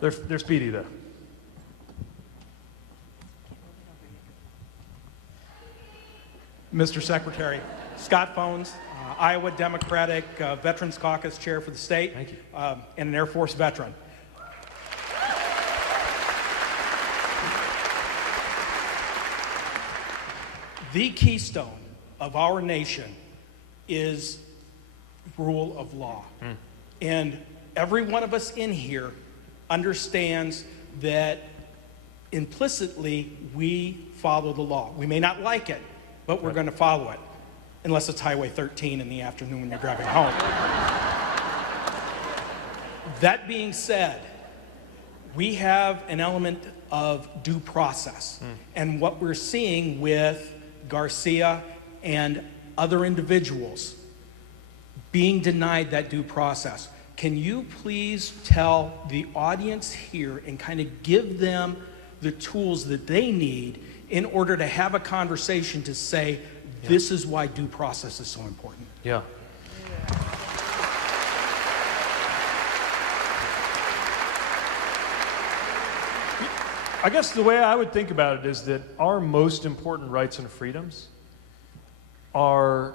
They're speedy, though. Mr. Secretary, Scott Phones, Iowa Democratic Veterans Caucus Chair for the state. Thank you. And an Air Force veteran. The keystone of our nation is rule of law. And every one of us in here understands that implicitly we follow the law. We may not like it, but we're going to follow it, unless it's Highway 13 in the afternoon when you're driving home. That being said, we have an element of due process. And what we're seeing with Garcia and other individuals being denied that due process. Can you please tell the audience here and kind of give them the tools that they need in order to have a conversation to say, this is why due process is so important? Yeah. I guess the way I would think about it is that our most important rights and freedoms are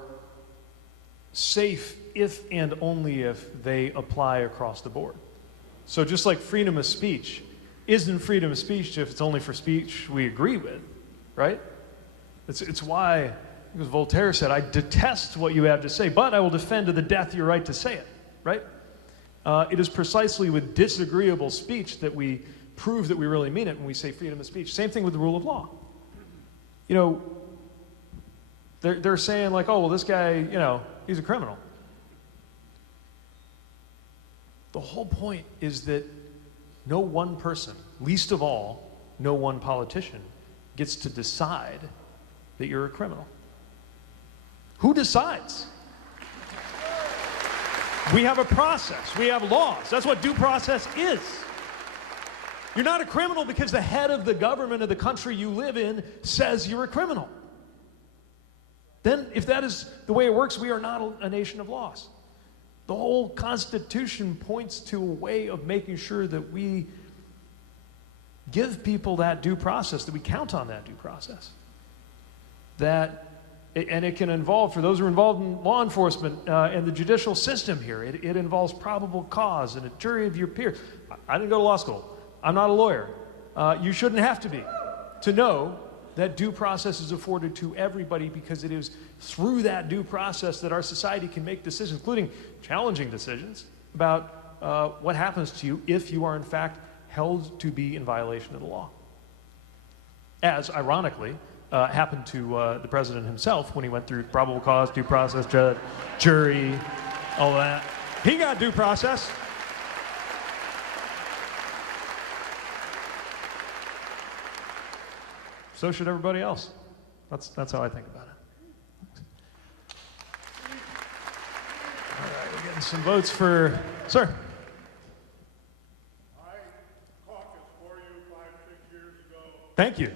safe if and only if they apply across the board. So just like freedom of speech isn't freedom of speech if it's only for speech we agree with, right? It's why, because Voltaire said, I detest what you have to say, but I will defend to the death your right to say it, right? It is precisely with disagreeable speech that we prove that we really mean it when we say freedom of speech. Same thing with the rule of law. You know, they're saying like, oh, well, this guy, you know, he's a criminal. The whole point is that no one person, least of all, no one politician, gets to decide that you're a criminal. Who decides? We have a process. We have laws. That's what due process is. You're not a criminal because the head of the government of the country you live in says you're a criminal. Then, if that is the way it works, we are not a nation of laws. The whole Constitution points to a way of making sure that we give people that due process, that we count on that due process. And it can involve, for those who are involved in law enforcement and the judicial system here, it involves probable cause and a jury of your peers. I didn't go to law school. I'm not a lawyer. You shouldn't have to be to know that due process is afforded to everybody, because it is through that due process that our society can make decisions, including challenging decisions about what happens to you if you are in fact held to be in violation of the law. As, ironically, happened to the president himself when he went through probable cause, due process, judge, jury, all that. He got due process. So should everybody else. That's how I think about it. All right, we're getting some votes for, sir. I caucused for you 5-6 years ago. Thank you.